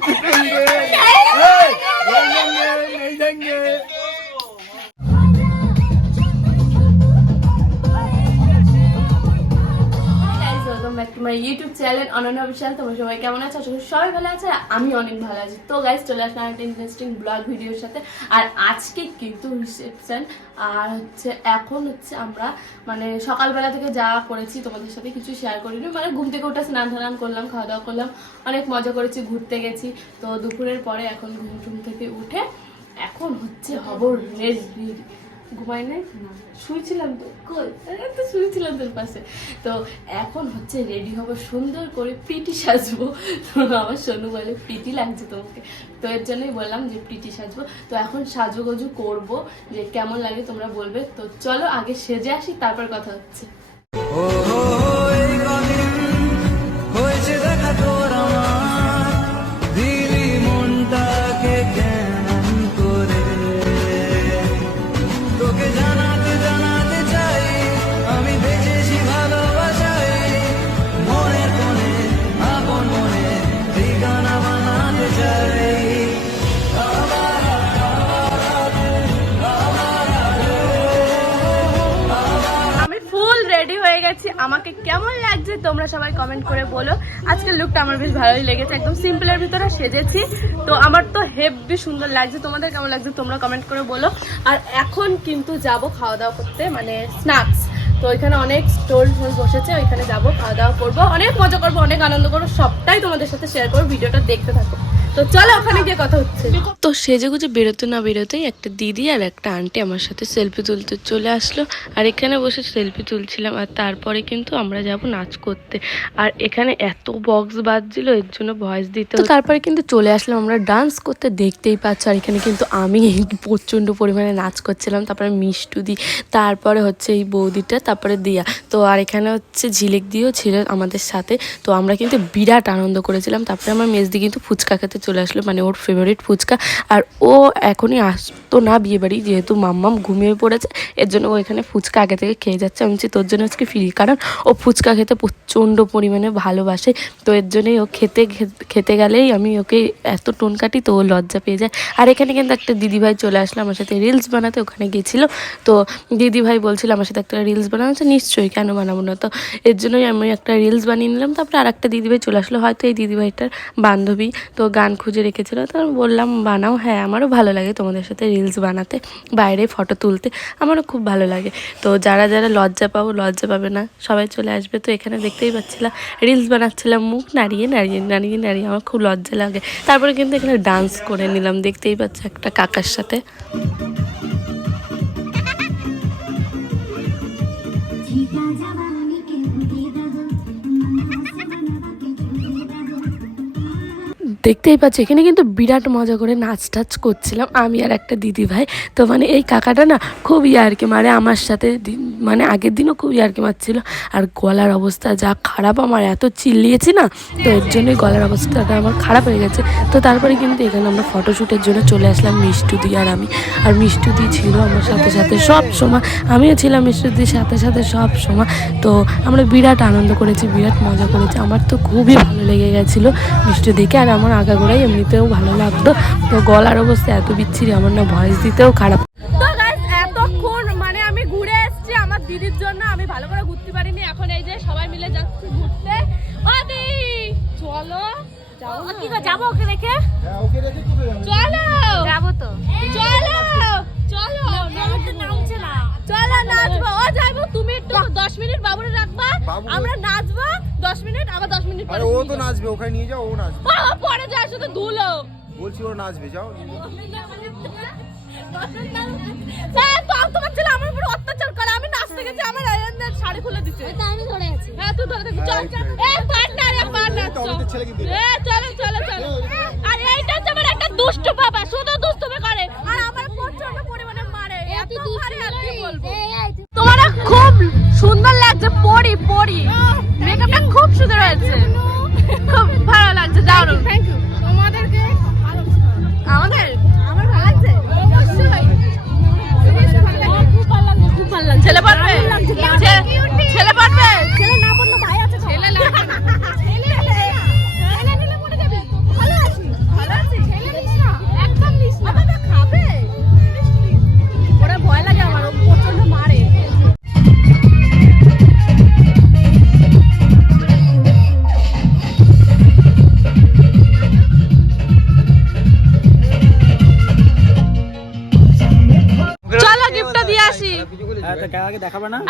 Yes, Ananya বিশাল তোমরা সবাই কেমন আছো? আশা সবাই ভালো আছে, আমি অনেক ভালো আছি। তো গাইজ চলে আসলাম একটা ইন্টারেস্টিং ব্লগ ভিডিওর সাথে। আর আজকে কিন্তু রিসেপশন আর হচ্ছে এখন হচ্ছে আমরা মানে সকালবেলা থেকে যা করেছি তোমাদের সাথে কিছু শেয়ার করিনি। মানে ঘুম থেকে উঠে স্নান টান করলাম, খাওয়া দাওয়া করলাম, অনেক মজা করেছি, ঘুরতে গেছি। তো দুপুরের পরে এখন ঘুম টুম থেকে উঠে এখন হচ্ছে হব রেডি ঘুমাই নাই? শুয়েছিলাম তো। কই? তো শুয়েছিলাম তোর পাশে। তো এখন হচ্ছে রেডি হব, সুন্দর করে পিটি সাজবো। তো আমার সোনু বলে পিটি লাগছে তোমাকে। তো এর জন্যই বললাম যে পিটি সাজবো। তো এখন সাজুগজু করব, যে কেমন লাগে তোমরা বলবে। তো চলো আগে সেজে আসি, তারপর কথা হচ্ছে। গেছি আমাকে কেমন লাগছে তোমরা সবাই কমেন্ট করে বলো। আজকের লুকটা আমার বেশ ভালোই লেগেছে, একদম সিম্পলের ভিতরে সেজেছি। তো আমার তো হেভি সুন্দর লাগছে। তোমাদের কেমন লাগছে তোমরা কমেন্ট করে বলো। আর এখন কিন্তু যাব খাওয়া দাওয়া করতে মানে স্ন্যাক্স তো ওইখানে অনেক স্টোল ফোল বসেছে, ওইখানে যাব, খাওয়া দাওয়া করব। অনেক মজা করব, অনেক আনন্দ করব, সবটাই তোমাদের সাথে শেয়ার করব। ভিডিওটা দেখতে থাকো। তো চলো ওখানে গিয়ে কথা হচ্ছে। তো সেজে গুজে বেরোতে না বেরোতেই একটা দিদি আর একটা আন্টি আমার সাথে সেলফি তুলতে চলে আসলো আর এখানে বসে সেলফি তুলছিলাম আর তারপরে কিন্তু আমরা যাব নাচ করতে। আর এখানে এত বক্স বাজছিল এর জন্য ভয়েস দিতে তো তারপরে কিন্তু চলে আসলাম আমরা ডান্স করতে দেখতেই পাচ্ছ। আর এখানে কিন্তু আমি প্রচণ্ড পরিমাণে নাচ করছিলাম। তারপরে মিষ্টু দি তারপরে হচ্ছে এই বৌদিটা তারপরে দিয়া। তো আর এখানে হচ্ছে ঝিলেক দিয়েও ছিল আমাদের সাথে। তো আমরা কিন্তু বিরাট আনন্দ করেছিলাম। তারপরে আমার মেজদি কিন্তু ফুচকা খেতে চলে আসলো মানে ওর ফেভারিট ফুচকা। আর ও এখনই আসতো না বিয়ে বাড়ি, যেহেতু মাম্মাম ঘুমিয়ে পড়েছে, এর জন্য ও এখানে ফুচকা আগে থেকে খেয়ে যাচ্ছে। আমি তোর জন্য আজকে ফ্রি কারণ ও ফুচকা খেতে প্রচণ্ড পরিমাণে ভালোবাসে। তো এর জন্যই ও খেতে খেতে গেলেই আমি ওকে এত টোন কাটি, তো ও লজ্জা পেয়ে যায়। আর এখানে কিন্তু একটা দিদিভাই চলে আসলো আমার সাথে রিলস বানাতে, ওখানে গেছিল তো দিদিভাই বলছিল, আমার সাথে একটা রিলস বানানো হচ্ছে নিশ্চয়ই, কেন বানাবো না? তো এর জন্যই আমি একটা রিলস বানিয়ে নিলাম। তারপরে আর একটা দিদিভাই চলে আসলো। হয়তো এই দিদিভাইটার বান্ধবী। তো গান গান খুঁজে রেখেছিল। তো আমি বললাম, বানাও। হ্যাঁ আমারও ভালো লাগে তোমাদের সাথে রিলস বানাতে, বাইরে ফটো তুলতে, আমারও খুব ভালো লাগে। তো যারা যারা লজ্জা পাবো, লজ্জা পাবে না, সবাই চলে আসবে। তো এখানে দেখতেই পাচ্ছিলাম রিলস বানাচ্ছিলাম, মুখ নাড়িয়ে নাড়িয়ে নাড়িয়ে নাড়িয়ে, আমার খুব লজ্জা লাগে। তারপরে কিন্তু এখানে ডান্স করে নিলাম, দেখতেই পাচ্ছি একটা কাকার সাথে। Thank you. দেখতেই পাচ্ছ, এখানে কিন্তু বিরাট মজা করে নাচ টাচ করছিলাম আমি আর একটা দিদি ভাই। তো মানে এই কাকাটা না খুব ইয়ারকি মারে, আমার সাথে মানে আগের দিনও খুব ইয়ারকি মারছিল। আর গলার অবস্থা যা খারাপ, আমার এত চিল্লিয়েছি না, তো এর জন্যই গলার অবস্থাটা আমার খারাপ হয়ে গেছে। তো তারপরে কিন্তু এখানে আমরা ফটোশ্যুটের জন্য চলে আসলাম মিষ্টু দি আর আমি। আর মিষ্টু দি ছিল আমার সাথে সাথে সব সময়, আমিও ছিলাম মিষ্টু দির সাথে সাথে সব সময়। তো আমরা বিরাট আনন্দ করেছি, বিরাট মজা করেছি, আমার তো খুবই ভালো লেগে গেছিল মিষ্টি দেখে আর আমার আগাগোড়াই এমনিতেও ভালো লাগতো। তো গলার অবস্থা এত বিচ্ছিরি আমার না ভয়েস দিতেও খারাপ। এতক্ষণ মানে আমি ঘুরে এসেছি আমার দিদির জন্য আমি ভালো করে ঘুরতে পারিনি এখন এই যে সবাই মিলে যাচ্ছি ঘুরতে। চলো কি করে যাব ওকে রেখে? 10 মিনিট পরে ও তো নাচবে ওখানে নিয়ে যাও ও নাচবে। হ্যাঁ, বাবা পরে যা শুধু ধুলো। বলছি ও নাচবে যাও। স্যার তো তোমার ছেলে আমার উপর অত্যাচার করে। আমি নাচতে গেছি আমার আয়ানদের শাড়ি খুলে দিচ্ছে। এটা আমি ধরে আছি। হ্যাঁ তুই ধরে থাকি চল। হ্যাঁ, এই পার্টনার এ পার্টনার চল। এ চলে চলে চলে। আর এইটা হচ্ছে আমার একটা দুষ্ট বাবা শুধু দুষ্টুমি করে। আর আমার প্রচণ্ড পরিমাণে মারে এত ভারী আর কি বলব? তোমরা খুব সুন্দর লাগে লাগছে পরি পরি মেকআপটা খুব সুন্দর হয়েছে। খুব ভালো লাগছে দারুণ। থ্যাংক ইউ তোমাদেরকে আমাদের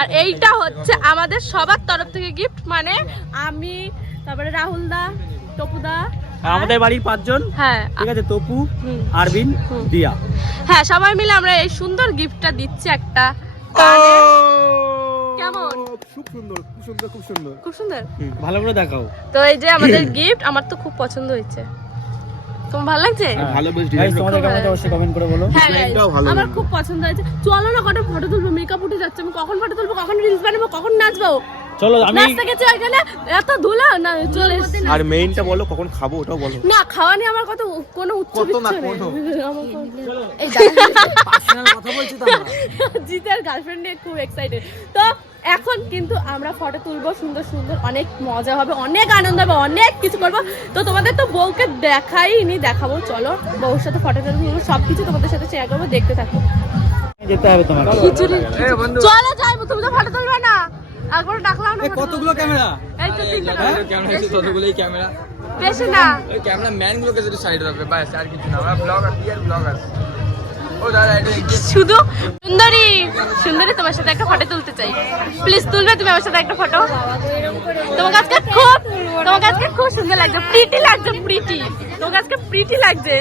আর এইটা হচ্ছে আমাদের সবার তরফ থেকে গিফট মানে আমি তারপরে রাহুল দা টপু দা আমাদের বাড়ির পাঁচজন। হ্যাঁ। ঠিক আছে তপু। আরবিন দিয়া। হ্যাঁ সবাই মিলে আমরা এই সুন্দর গিফটটা দিচ্ছি একটা কেমন? খুব সুন্দর খুব সুন্দর খুব সুন্দর। খুব সুন্দর? ভালো করে দেখাও। তো এই যে আমাদের গিফট আমার তো খুব পছন্দ হয়েছে। তোমার ভালো লাগছে? ভালো বেশ ডিজাইন তোমাদের কেমন ভালো অবশ্যই কমেন্ট করে বলো। হ্যাঁ ডিজাইনটাও ভালো। আমার খুব পছন্দ হয়েছে। চলো না কটা ফটো তুলবো? মেকআপ উঠে যাচ্ছে। আমি কখন ফটো তুলবো? কখন রিলস বানাবো? কখন নাচবো? চলো আমি নাচতে গেছি ওইখানে এত ধুলো? না চলে আর মেইনটা বলো কখন খাব ওটাও বলো। না খাওয়া নিয়ে আমার কত কোনো উচ্চ কত না, নেই। কোনো। কথা বলছি তো। জিতের গার্লফ্রেন্ড নিয়ে খুব এক্সাইটেড তো এখন কিন্তু আমরা ফটো তুলবো সুন্দর সুন্দর অনেক মজা হবে অনেক আনন্দ হবে অনেক কিছু করব। তো তোমাদের তো বউকে দেখাইনি দেখাবো চলো। বউর সাথে ফটো তুলবো সব কিছু তোমাদের সাথে শেয়ার করব দেখতে থাকো। যেতে হবে তোমাকে। চলো যাই তুমি তো ফটো তুলবে না। একবার ডাকলাম না কতগুলো ক্যামেরা? এই তো তিনটে? ক্যামেরা। এসে ততগুলোই ক্যামেরা। বেশি না। ওই ক্যামেরা ম্যান গুলোকে শুধু সাইড রাখবে ব্যাস আর কিছু না। আমরা ব্লগার রিয়েল ব্লগার ও দাদা এটা শুধু সুন্দরী সুন্দরী তোমার সাথে একটা ফটো তুলতে চাই। প্লিজ তুলবে তুমি আমার সাথে একটা ফটো তোমাকে আজকে খুব তোমাকে আজকে খুব সুন্দর লাগছে। প্রিটি লাগছে প্রিটি তোমাকে আজকে প্রিটি লাগছে।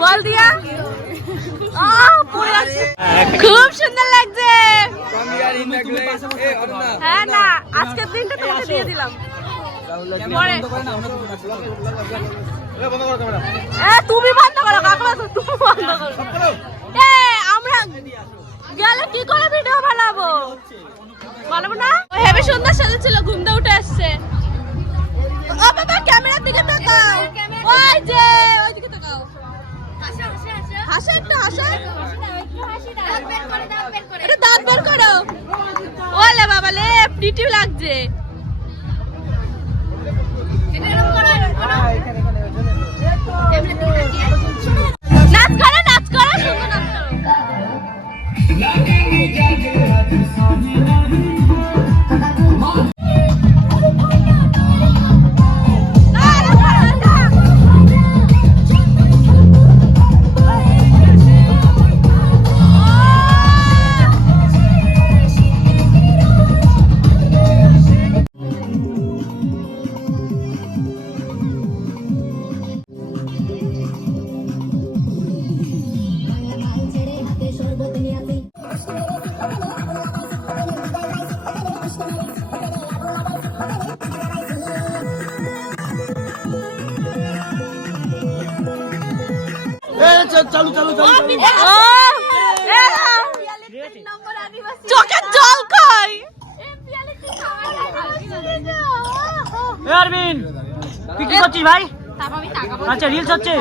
বল দিয়া। খুব সুন্দর লাগছে। হ্যাঁ না, আজকের দিনটা তোমাকে দিয়ে দিলাম। তুমি বন্ধ করো তুমি বন্ধ করো। আমরা গেলে কি করে ভিডিও বানাবো? বানাবো না। হেবি সুন্দর সেজেছিল, ঘুম হাসো একটু হাসো দাঁত বের করো ওলে বাবা লে প্রিটি লাগছে। চালু চালু চালু চোখের জল খাই? আরবিন তুই কি করছিস ভাই? আচ্ছা রিলস হচ্ছে।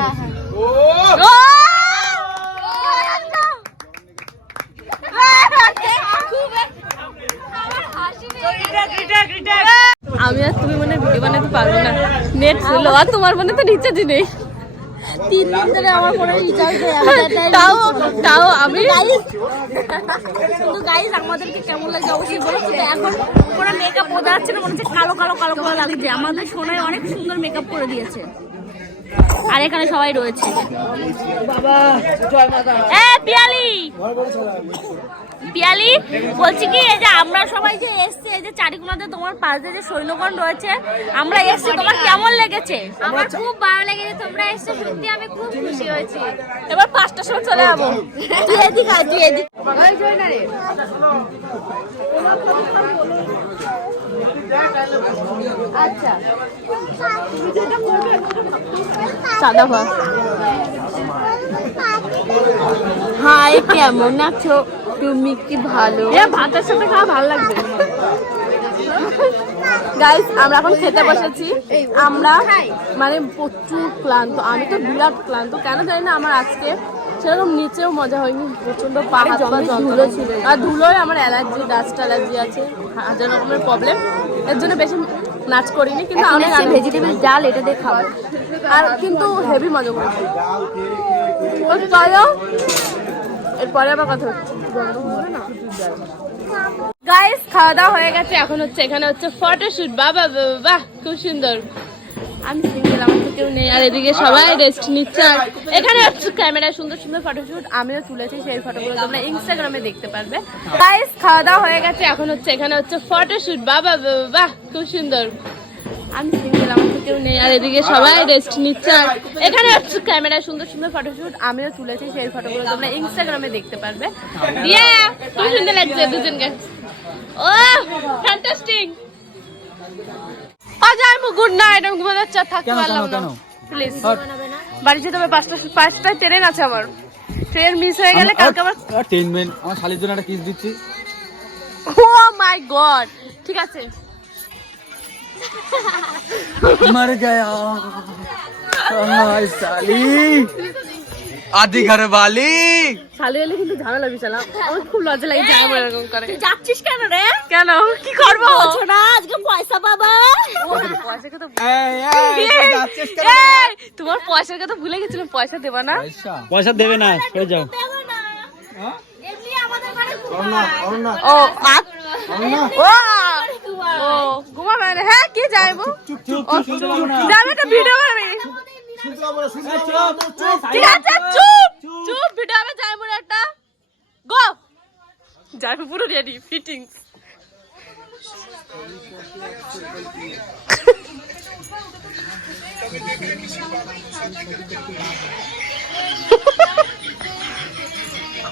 আমি আর তুমি মনে হয় ভিডিও বানাতে পারব না। নেট ছিল আর তোমার মনে তো রিচার্জ নেই তিন দিন ধরে আমার ফোনে রিচার্জ তাও তাও আমি? কিন্তু গাইস আমাদেরকে কেমন লাগে অবশ্যই বলো। কিন্তু এখন কোনো মেকআপ বোঝা যাচ্ছে না মনে হচ্ছে কালো কালো কালো কালো লাগছে। আমাদের সোনায় অনেক সুন্দর মেকআপ করে দিয়েছে। আর এখানে সবাই রয়েছে। পিয়ালি! পিয়ালি বলছি কি এই যে আমরা সবাই যে এসছে এই যে চারিকোনাতে তোমার পাশে যে সৈন্যগণ রয়েছে আমরা এসছি তোমার কেমন লেগেছে? আমার খুব ভালো লেগেছে তোমরা এসে সত্যি আমি খুব খুশি হয়েছি। এবার পাঁচটার সময় চলে যাব। তুই এদিক তুই এদিক। সাদা ভাত। হাই কেমন আছো? তুমি কি ভালো? ভাতের সাথে খাওয়া ভালো লাগবে। গাইস আমরা এখন খেতে বসেছি। আমরা মানে প্রচুর ক্লান্ত। আমি তো বিরাট ক্লান্ত। কেন জানি না আমার আজকে সেরকম নিচেও মজা হয়নি। প্রচণ্ড পা হাত পা ধুলো ছিল। আর ধুলোয় আমার অ্যালার্জি ডাস্ট অ্যালার্জি আছে। হাজার রকমের প্রবলেম এর জন্য বেশি নাচ করিনি কিন্তু অনেক ভেজিটেবল ডাল এটা দিয়ে খাব। আর কিন্তু হেভি মজা করেছি। চলো এরপরে আবার কথা হচ্ছে। গাইস খাওয়া দাওয়া হয়ে গেছে এখন হচ্ছে এখানে হচ্ছে ফটোশুট বাবা বাবা খুব সুন্দর। আমি সিঙ্গেল আমার কেউ নেই। আর এদিকে সবাই রেস্ট নিচ্ছে। আর এখানে ক্যামেরায় সুন্দর সুন্দর ফটোশুট আমিও তুলেছি সেই ফটোগুলো তোমরা ইনস্টাগ্রামে দেখতে পারবে। গাইস খাওয়া দাওয়া হয়ে গেছে। এখন হচ্ছে, এখানে হচ্ছে ফটোশুট বাবা বাহ, খুব সুন্দর। আমি সিঙ্গেল, আমার কেউ নেই। আর এদিকে সবাই রেস্ট নিচ্ছে। আর এখানে ক্যামেরায় সুন্দর সুন্দর ফটোশুট আমিও তুলেছি সেই ফটোগুলো তোমরা ইনস্টাগ্রামে দেখতে পারবে। দিয়া, খুব সুন্দর লাগছে দুজনকে। ও ফ্যান্টাস্টিক আজ আমি গুড নাইট আমি ঘুমাতে যাচ্ছি থাকতে পারলাম না প্লিজ বাড়ি যেতে হবে পাঁচটা পাঁচটায় ট্রেন আছে আমার। ট্রেন মিস হয়ে গেলে কালকে আমার টেনমেন আমার শালির জন্য একটা কিস দিচ্ছি। ও মাই গড ঠিক আছে। মর গয়া। সালি আদি ঘর বালি। শালি এলে কিন্তু ঝামেলা বিশাল। আমার খুব লজ্জা লাগে যে আমার এরকম করে। যাচ্ছিস কেন রে? কেন? কি করব? না আজকে পয়সা পাবা। পয়সা তোমার পয়সার কথা ভুলে গেছিলাম পয়সা দেবা না? পয়সা? দেবে না সরে যাও। এমনি আমাদের বাড়ি ও আত ও ঘুমাবে হ্যাঁ কি যাইবো যাবে তো ভিডিও করবে ঠিক আছে একটা গো যাইবো পুরো রেডি ফিটিংস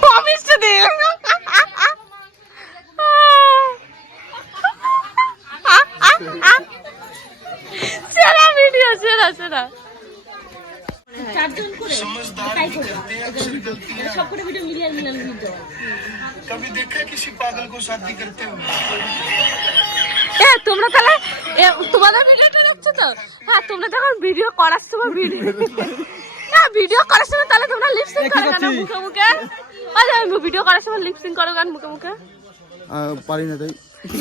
অফিসটা দে সেরা ভিডিও সেরা সেরা চারজন করে তাই করে সব করে ভিডিও মিলিয়ন মিলিয়ন ভিউ দেওয়া कभी देखा किसी पागल को शादी करते हुए এ তোমরা তাহলে এ, তোমাদের ভিডিওটা দেখছো তো হ্যাঁ তোমরা যখন ভিডিও করার সময় ভিডিও না ভিডিও করার সময় তাহলে তোমরা লিপসিং করো কেন মুখে মুখে আরে আমি ভিডিও করার সময় লিপসিং করো কেন মুখে মুখে পারি না তাই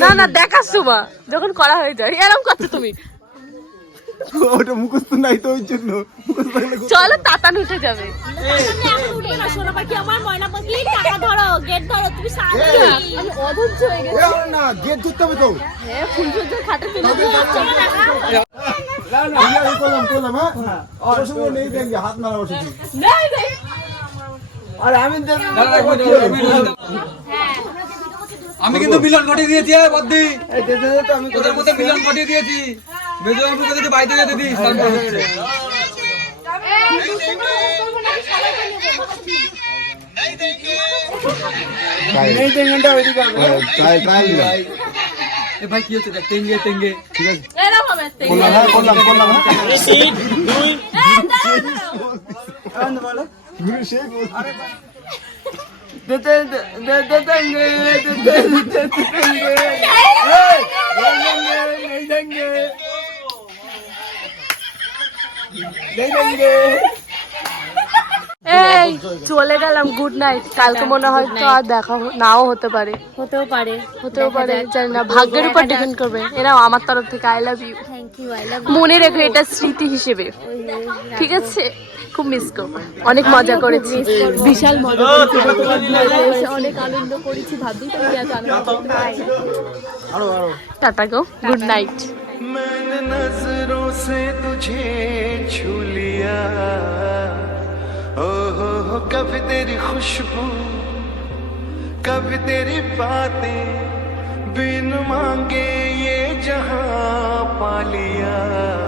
না না দেখার সময় যখন করা হয়ে যায় এরকম করছো তুমি ওটা মুখস্থ নাই তো ওই জন্য মুখস্থ থাকলে চলো তাতান উঠে যাবে এখন উঠবে না সোনা পাখি আমার ময়না পাখি টাকা ধরো গেট ধরো তুমি আমি অধৈর্য হয়ে গেছি। না গেট ধরতে হবে তো। হ্যাঁ খাটে ফেলে দিয়ে না না আমি করলাম করলাম হ্যাঁ? আর সময় নেই দেন হাত মারা বসে নেই নেই। আমি কিন্তু মিলন ঘটিয়ে দিয়েছি হ্যাঁ বদ্দি? তোদের মধ্যে মিলন ঘটিয়ে দিয়েছি। মেজো বাবুকে যদি বাইরে যেতে দিস তারপর হচ্ছে ট্রায়াল ট্রায়াল দিলাম। ভাই কি হচ্ছে? দেখ টেঙ্গে টেঙ্গে। ঠিক আছে। এরকম হবে তেল। করলাম হ্যাঁ করলাম করলাম দুই। ঘুরে সেই বলছি। এই চলে গেলাম গুড নাইট কালকে মনে হয় তো আর দেখা হ- নাও হতে পারে হতেও পারে হতেও পারে জানি না ভাগ্যের উপর ডিপেন্ড করবে এরা আমার তরফ থেকে I love you thank you I love মনে রেখো এটা স্মৃতি হিসেবে ঠিক আছে খুব মিস করবো অনেক মজা করেছি বিশাল মজা করেছি তোমার বাড়িতে এসে অনেক আনন্দ করেছি ভাবতেই পারি এত আনন্দ করতে পারছি। টাটা গো গুড নাইট मैंने नजरों से तुझे छू लिया कभी तेरी खुशबू कभी तेरी बातें बिन मांगे ये जहाँ पा लिया।